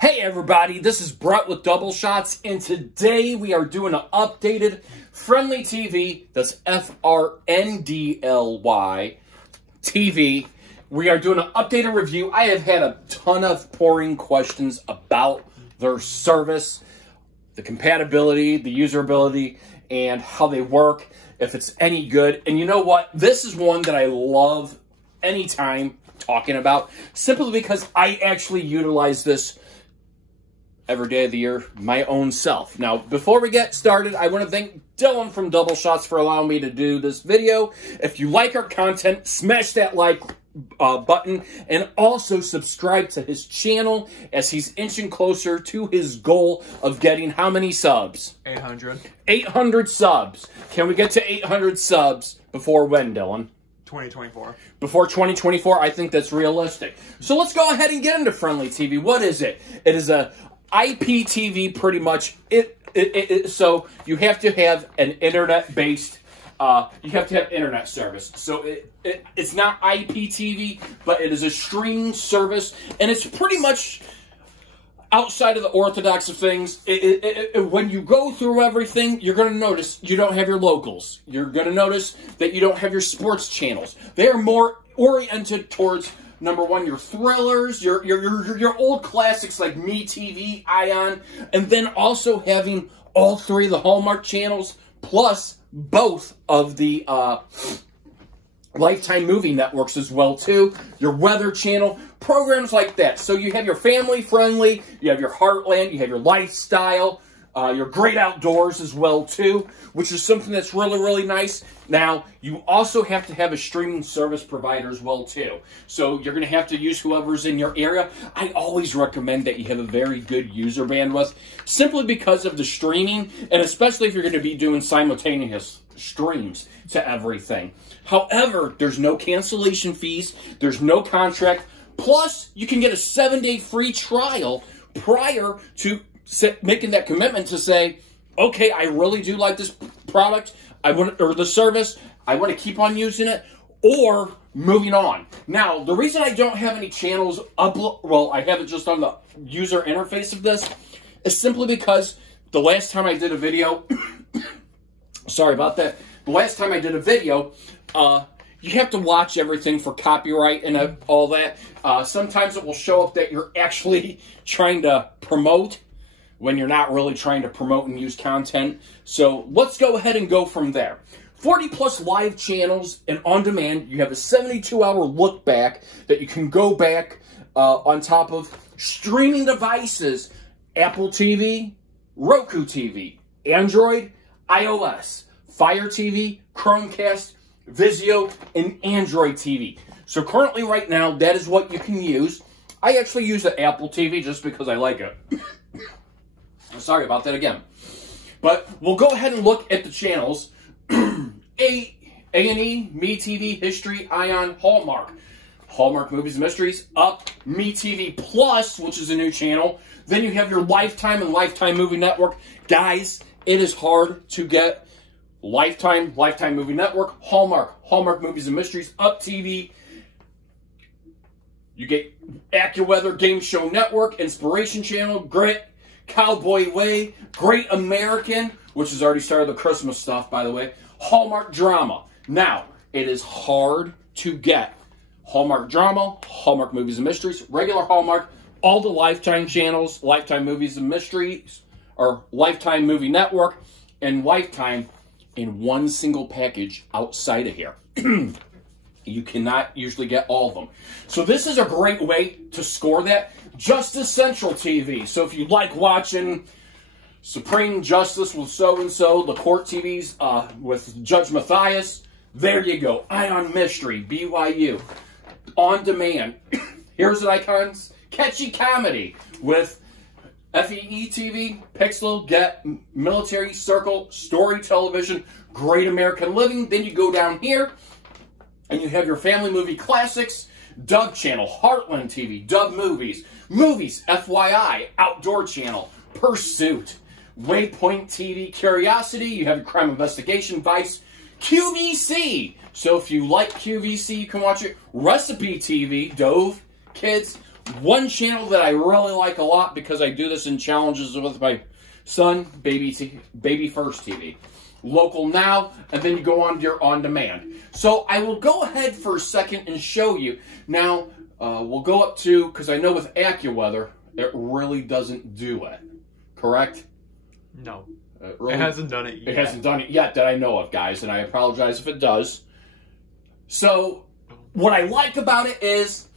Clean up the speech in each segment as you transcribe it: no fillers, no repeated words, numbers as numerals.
Hey everybody, this is Brett with Double Shots, and today we are doing an updated Frndly TV, that's F-R-N-D-L-Y TV. We are doing an updated review. I have had a ton of pouring questions about their service, the compatibility, the usability, and how they work, if it's any good. And you know what? This is one that I love anytime talking about, simply because I actually utilize this every day of the year, my own self. Now, before we get started, I want to thank Dylan from Double Shots for allowing me to do this video. If you like our content, smash that like button, and also subscribe to his channel as he's inching closer to his goal of getting how many subs? 800. 800 subs. Can we get to 800 subs before when, Dylan? 2024. Before 2024, I think that's realistic. So let's go ahead and get into Frndly TV. What is it? It is a IPTV, pretty much. So you have to have an internet-based, you have to have internet service. So it's not IPTV, but it is a streaming service, and it's pretty much outside of the orthodox of things. When you go through everything, you're going to notice you don't have your locals. You're going to notice that you don't have your sports channels. They are more oriented towards, number one, your thrillers, your old classics like MeTV, Ion, and then also having all three of the Hallmark channels, plus both of the Lifetime movie networks as well, too. Your Weather Channel, programs like that. So you have your family friendly, you have your Heartland, you have your lifestyle, your great outdoors as well, too, which is something that's really, really nice. Now, you also have to have a streaming service provider as well, too. So you're going to have to use whoever's in your area. I always recommend that you have a very good user bandwidth, simply because of the streaming, and especially if you're going to be doing simultaneous streams to everything. However, there's no cancellation fees, there's no contract, plus you can get a 7-day free trial prior to making that commitment to say, okay, I really do like this product, or the service, I want to keep on using it, or moving on. Now, the reason I don't have any channels well, I have it just on the user interface of this, is simply because the last time I did a video, sorry about that, the last time I did a video, you have to watch everything for copyright and all that. Sometimes it will show up that you're actually trying to promote when you're not really trying to promote and use content. So let's go ahead and go from there. 40 plus live channels, and on demand, you have a 72-hour look back that you can go back on top of streaming devices: Apple TV, Roku TV, Android, iOS, Fire TV, Chromecast, Vizio, and Android TV. So currently right now, that is what you can use. I actually use the Apple TV just because I like it. Sorry about that again. But we'll go ahead and look at the channels. A&E, MeTV, History, Ion, Hallmark. Hallmark Movies and Mysteries, Up, MeTV Plus, which is a new channel. Then you have your Lifetime and Lifetime Movie Network. Guys, it is hard to get Lifetime Movie Network, Hallmark Movies and Mysteries, Up TV. You get AccuWeather Game Show Network, Inspiration Channel, Grit, Cowboy Way, Great American, which has already started the Christmas stuff, by the way, Hallmark Drama. Now, it is hard to get Hallmark Drama, Hallmark Movies and Mysteries, regular Hallmark, all the Lifetime channels, Lifetime Movies and Mysteries, or Lifetime Movie Network, and Lifetime in one single package outside of here. You cannot usually get all of them. So this is a great way to score that. Justice Central TV. So if you like watching Supreme Justice with so-and-so, the court TVs with Judge Matthias, there you go. Ion Mystery, BYU. On demand. Here's an Icons. Catchy Comedy with FEE TV, Pixel, Get, Military, Circle, Story Television, Great American Living. Then you go down here, and you have your family movie classics, Dub Channel, Heartland TV, Dub Movies, Movies, FYI, Outdoor Channel, Pursuit, Waypoint TV, Curiosity, you have your Crime Investigation, Vice, QVC. So if you like QVC, you can watch it. Recipe TV, Dove, Kids, One channel that I really like a lot because I do this in challenges with my son, Baby First TV. Local now, and then you go on to your on-demand. So I will go ahead for a second and show you. Now, we'll go up to, because I know with AccuWeather, it really doesn't do it. Correct? No. Really, it hasn't done it yet. It hasn't done it yet that I know of, guys, and I apologize if it does. So, what I like about it is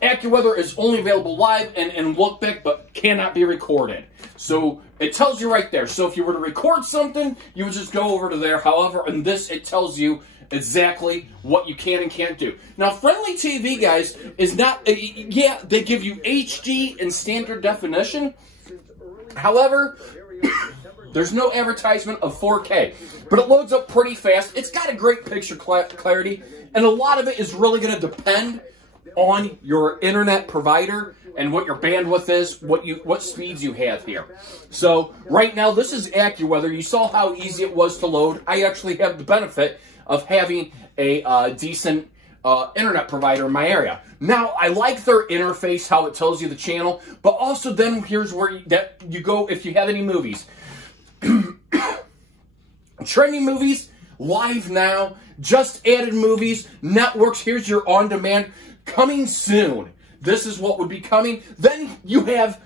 AccuWeather is only available live and look back, but cannot be recorded. So, it tells you right there. So, if you were to record something, you would just go over to there. However, in this, it tells you exactly what you can and can't do. Now, Frndly TV, guys, is not... yeah, they give you HD and standard definition. However, there's no advertisement of 4K. But it loads up pretty fast. It's got a great picture clarity. And a lot of it is really going to depend on your internet provider and what your bandwidth is, what speeds you have here. So, right now, this is AccuWeather. You saw how easy it was to load. I actually have the benefit of having a decent internet provider in my area. Now, I like their interface, how it tells you the channel, but also then here's where you go if you have any movies. Trending movies, live now, just added movies, networks, here's your on-demand, coming soon. This is what would be coming. Then you have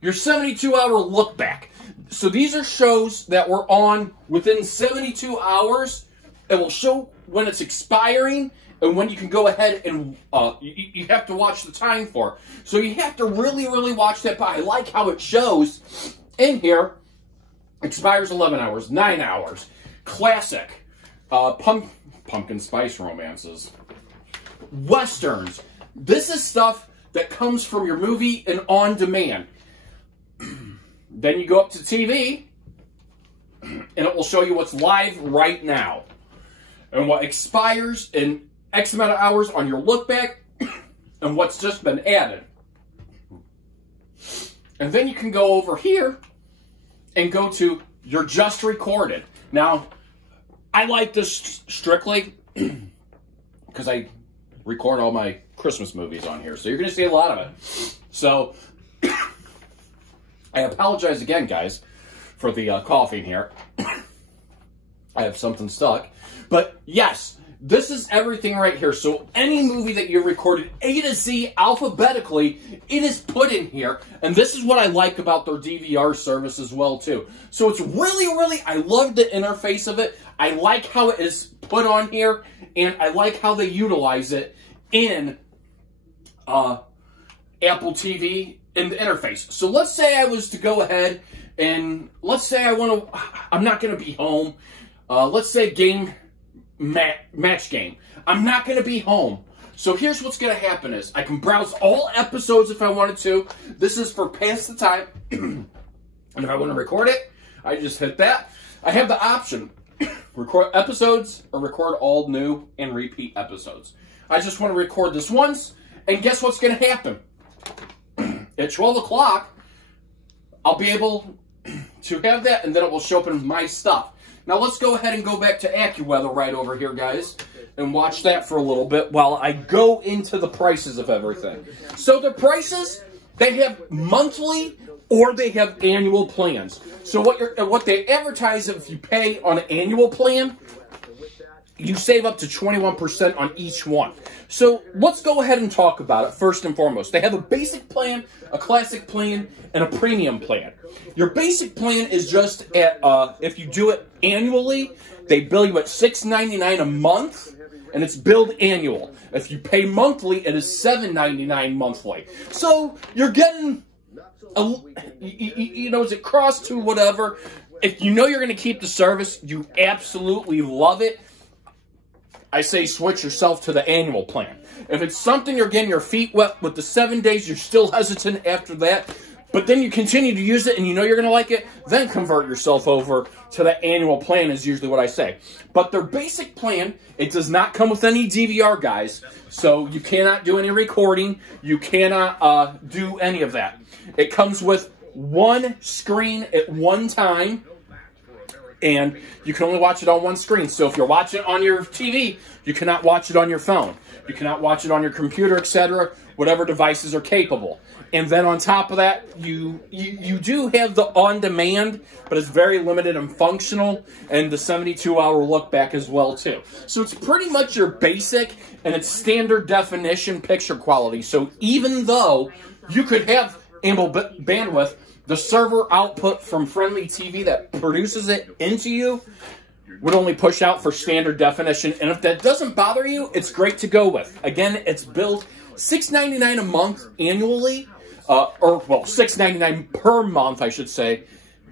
your 72-hour look back. So these are shows that were on within 72 hours. It will show when it's expiring and when you can go ahead and you have to watch the time for. So you have to really, really watch that. But I like how it shows in here. Expires 11 hours, 9 hours. Classic. Pumpkin spice romances. Westerns. This is stuff that comes from your movie and on demand. Then you go up to TV, and it will show you what's live right now. And what expires in X amount of hours on your look back, and what's just been added. And then you can go over here and go to your just recorded. Now, I like this strictly because I record all my Christmas movies on here. So you're going to see a lot of it. So, I apologize again, guys, for the coughing here. I have something stuck. But, yes, this is everything right here. So, any movie that you recorded A to Z alphabetically, it is put in here. And this is what I like about their DVR service as well, too. So, it's really, really, I love the interface of it. I like how it is put on here. And I like how they utilize it in Apple TV in the interface. So, let's say I was to go ahead and let's say I'm not going to be home. Let's say match game. I'm not going to be home. So here's what's going to happen is I can browse all episodes if I wanted to. This is for pass the time. And if I want to record it, I just hit that. I have the option, record episodes or record all new and repeat episodes. I just want to record this once, and guess what's going to happen? At 12 o'clock, I'll be able to have that, and then it will show up in my stuff. Now, let's go ahead and go back to AccuWeather right over here, guys, and watch that for a little bit while I go into the prices of everything. So, the prices, they have monthly or they have annual plans. So, what they advertise, if you pay on an annual plan, you save up to 21% on each one. So, let's go ahead and talk about it first and foremost. They have a basic plan, a classic plan, and a premium plan. Your basic plan is just at, if you do it annually, they bill you at $6.99 a month, and it's billed annual. If you pay monthly, it is $7.99 monthly. So, you're getting, is it cross to whatever. If you know you're going to keep the service, you absolutely love it, I say switch yourself to the annual plan. If it's something you're getting your feet wet with the 7 days, you're still hesitant after that, but then you continue to use it and you know you're going to like it, then convert yourself over to the annual plan is usually what I say. But their basic plan, it does not come with any DVR, guys. So you cannot do any recording. You cannot do any of that. It comes with one screen at one time. And you can only watch it on one screen. So if you're watching it on your TV, you cannot watch it on your phone. You cannot watch it on your computer, etc., whatever devices are capable. And then on top of that, you do have the on-demand, but it's very limited and functional, and the 72-hour look back as well, too. So it's pretty much your basic, and it's standard definition picture quality. So even though you could have ample bandwidth, the server output from Frndly TV that produces it into you would only push out for standard definition. And if that doesn't bother you, it's great to go with. Again, it's billed $6.99 a month annually. Well, $6.99 per month, I should say.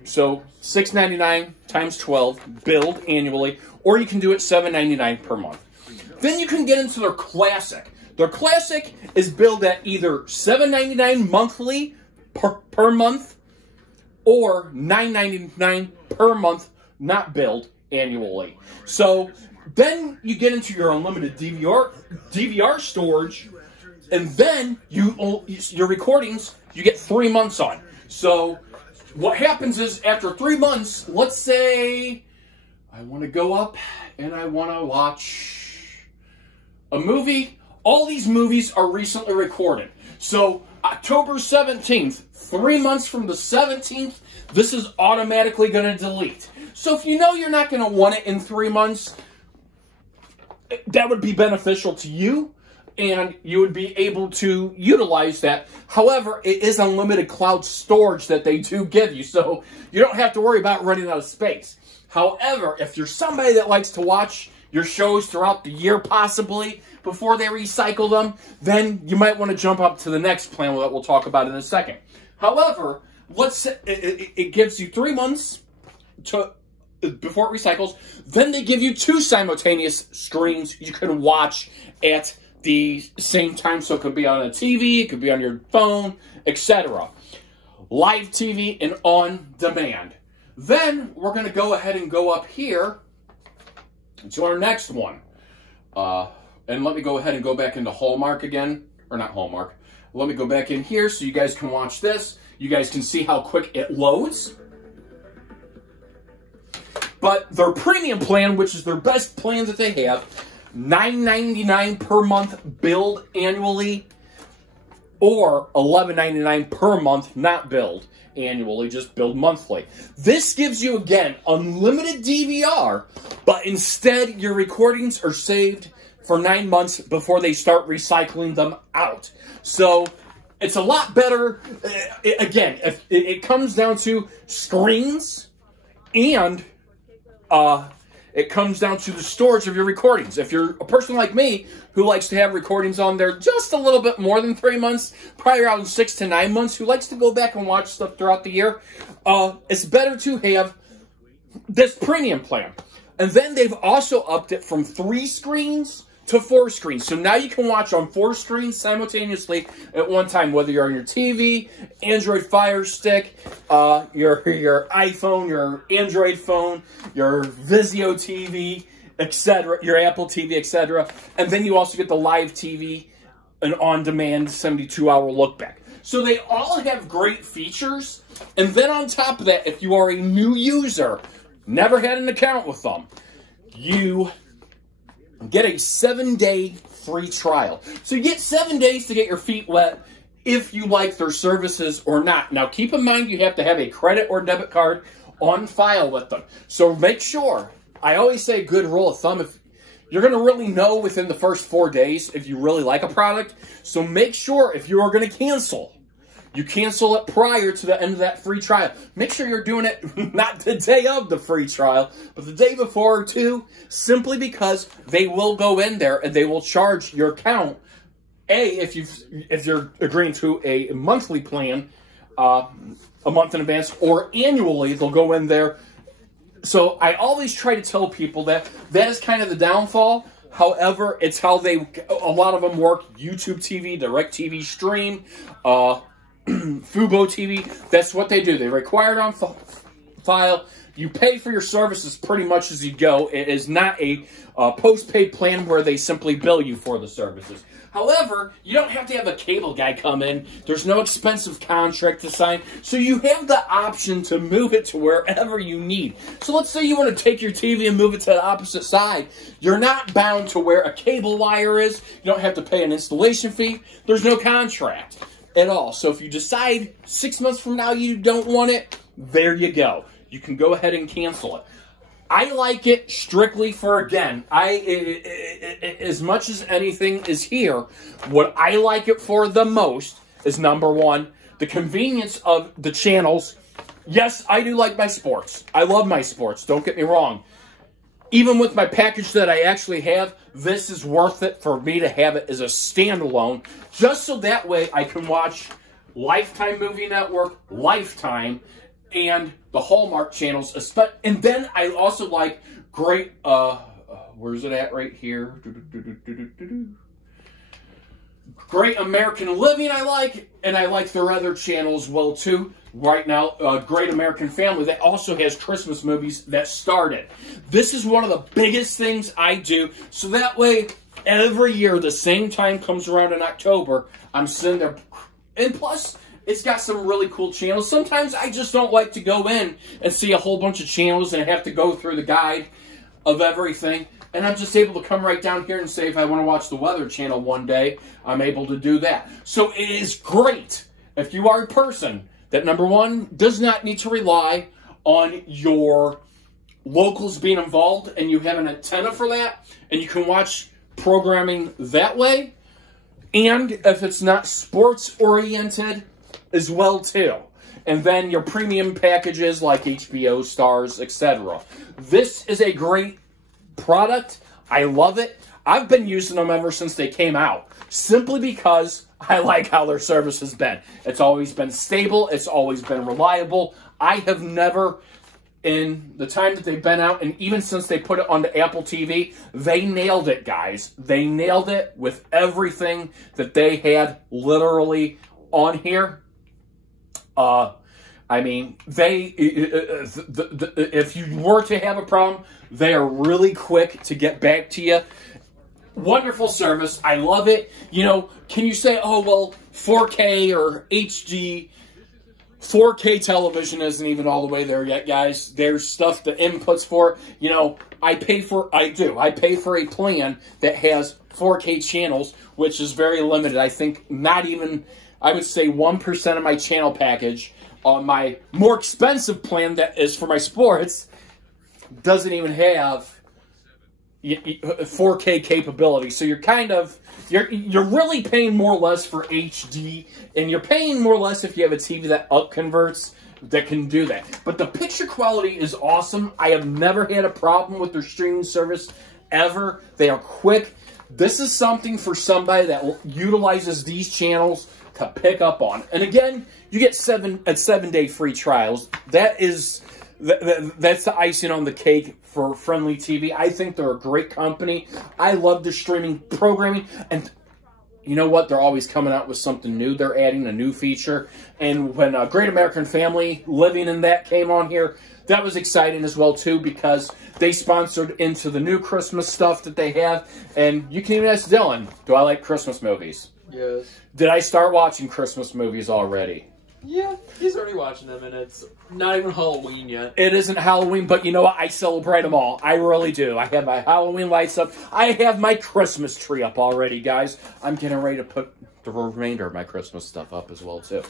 So $6.99 times 12, billed annually. Or you can do it $7.99 per month. Then you can get into their Classic. Their Classic is billed at either $7.99 monthly per month, or $9.99 per month, not billed annually. So then you get into your unlimited DVR storage, and then your recordings you get 3 months on. So what happens is after 3 months, let's say I want to go up and I want to watch a movie. All these movies are recently recorded. So October 17th, 3 months from the 17th, this is automatically going to delete. So if you know you're not going to want it in 3 months, that would be beneficial to you, and you would be able to utilize that. However, it is unlimited cloud storage that they do give you, so you don't have to worry about running out of space. However, if you're somebody that likes to watch your shows throughout the year, possibly, before they recycle them, then you might want to jump up to the next plan that we'll talk about in a second. However, let's say it gives you 3 months before it recycles. Then they give you 2 simultaneous screens you can watch at the same time. So it could be on a TV, it could be on your phone, etc. Live TV and on demand. Then we're going to go ahead and go up here to our next one. And let me go ahead and go back into Hallmark again. Or not Hallmark. Let me go back in here so you guys can watch this. You guys can see how quick it loads. But their premium plan, which is their best plan that they have, $9.99 per month billed annually, or $11.99 per month not billed annually, just billed monthly. This gives you, again, unlimited DVR, but instead your recordings are saved for 9 months before they start recycling them out. So it's a lot better. Again, if it comes down to screens, and it comes down to the storage of your recordings. If you're a person like me who likes to have recordings on there just a little bit more than 3 months, probably around 6 to 9 months, who likes to go back and watch stuff throughout the year, it's better to have this premium plan. And then they've also upped it from 3 screens to 4 screens. So now you can watch on 4 screens simultaneously at one time, whether you're on your TV, Android Fire Stick, your iPhone, your Android phone, your Vizio TV, etc., your Apple TV, etc. And then you also get the live TV, an on-demand 72-hour look back. So they all have great features. And then on top of that, if you are a new user, never had an account with them, you get a 7-day free trial. So you get 7 days to get your feet wet if you like their services or not. Now, keep in mind you have to have a credit or debit card on file with them. So make sure, I always say a good rule of thumb, if you're going to really know within the first 4 days if you really like a product. So make sure if you are going to cancel, you cancel it prior to the end of that free trial. Make sure you're doing it not the day of the free trial, but the day before too, simply because they will go in there and they will charge your account. If you're agreeing to a monthly plan, a month in advance, or annually, they'll go in there. So I always try to tell people that is kind of the downfall. However, it's how a lot of them work. YouTube TV, DirecTV Stream, Fubo TV, that's what they do. They require it on file. You pay for your services pretty much as you go. It is not a postpaid plan where they simply bill you for the services. However, you don't have to have a cable guy come in. There's no expensive contract to sign. So you have the option to move it to wherever you need. So let's say you want to take your TV and move it to the opposite side. You're not bound to where a cable wire is. You don't have to pay an installation fee. There's no contract at all. So if you decide 6 months from now you don't want it, there you go. You can go ahead and cancel it. I like it strictly for, again, as much as anything is here, what I like it for the most is, number one, the convenience of the channels. Yes, I do like my sports. I love my sports, don't get me wrong. Even with my package that I actually have, this is worth it for me to have it as a standalone, just so that way I can watch Lifetime Movie Network, Lifetime, and the Hallmark channels. And then I also like great, where's it at right here? Great American Living I like, and I like their other channels well too. Right now, Great American Family, that also has Christmas movies that started. This is one of the biggest things I do, so that way every year the same time comes around in October, I'm sitting there. And plus, it's got some really cool channels. Sometimes I just don't like to go in and see a whole bunch of channels and have to go through the guide of everything. And I'm just able to come right down here and say if I want to watch the Weather Channel one day, I'm able to do that. So it is great if you are a person that, number one, does not need to rely on your locals being involved and you have an antenna for that and you can watch programming that way. And if it's not sports-oriented as well, too. And then your premium packages like HBO, Stars, etc. This is a great product. I love it. I've been using them ever since they came out, simply because I like how their service has been. It's always been stable. It's always been reliable. I have never, in the time that they've been out, and even since they put it on the Apple TV, they nailed it, guys. They nailed it with everything that they had literally on here. I mean, if you were to have a problem, they are really quick to get back to you. Wonderful service. I love it. You know, can you say, oh, well, 4K or HD, 4K television isn't even all the way there yet, guys. There's stuff, the inputs for, you know, I pay for a plan that has 4K channels, which is very limited. I think not even, I would say 1% of my channel package on my more expensive plan that is for my sports doesn't even have 4K capability. So you're kind of, you're really paying more or less for HD, and you're paying more or less if you have a TV that up-converts that can do that. But the picture quality is awesome. I have never had a problem with their streaming service ever. They are quick. This is something for somebody that utilizes these channels to pick up on. And again, you get 7-day free trials. That's the icing on the cake for Frndly TV. I think they're a great company. I love the streaming programming. And you know what? They're always coming out with something new. They're adding a new feature. And when Great American Family, Living in that came on here, that was exciting as well, too, because they sponsored into the new Christmas stuff that they have. And you can even ask Dylan, do I like Christmas movies? Yes. Did I start watching Christmas movies already? Yeah, he's already watching them, and it's not even Halloween yet. It isn't Halloween, but you know what? I celebrate them all. I really do. I have my Halloween lights up. I have my Christmas tree up already, guys. I'm getting ready to put the remainder of my Christmas stuff up as well, too.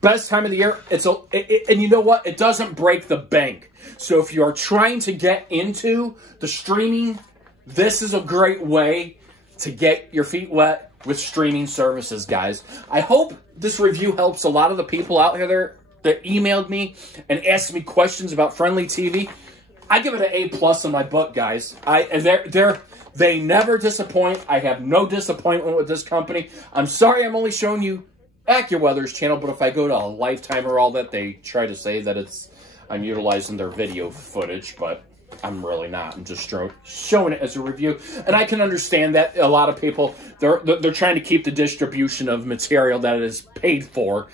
Best time of the year. And you know what? It doesn't break the bank. So if you are trying to get into the streaming, this is a great way to get your feet wet with streaming services, guys. I hope this review helps a lot of the people out there that emailed me and asked me questions about Frndly TV. I give it an A+ in my book, guys. They never disappoint. I have no disappointment with this company. I'm sorry I'm only showing you AccuWeather's channel, but if I go to a Lifetime or all that, they try to say that I'm utilizing their video footage, but I'm really not. I'm just showing it as a review. And I can understand that a lot of people, they're trying to keep the distribution of material that is paid for.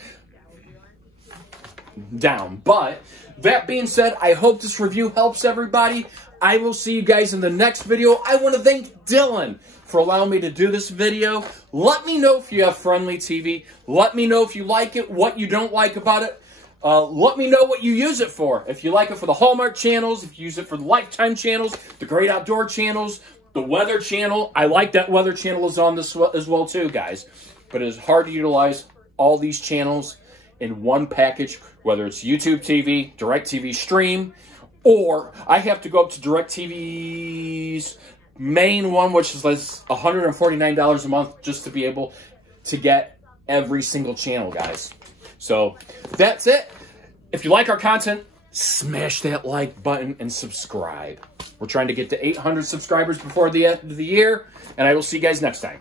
down. But that being said, I hope this review helps everybody. I will see you guys in the next video. I want to thank Dylan for allowing me to do this video. Let me know if you have Frndly TV. Let me know if you like it, what you don't like about it. Let me know what you use it for. If you like it for the Hallmark channels, if you use it for the Lifetime channels, the Great Outdoor channels, the Weather channel. I like that Weather channel is on this as well too, guys. But it is hard to utilize all these channels in one package, whether it's YouTube TV, DirecTV Stream, or I have to go up to DirecTV's main one, which is like $149 a month just to be able to get every single channel, guys. So that's it. If you like our content, smash that like button and subscribe. We're trying to get to 800 subscribers before the end of the year, and I will see you guys next time.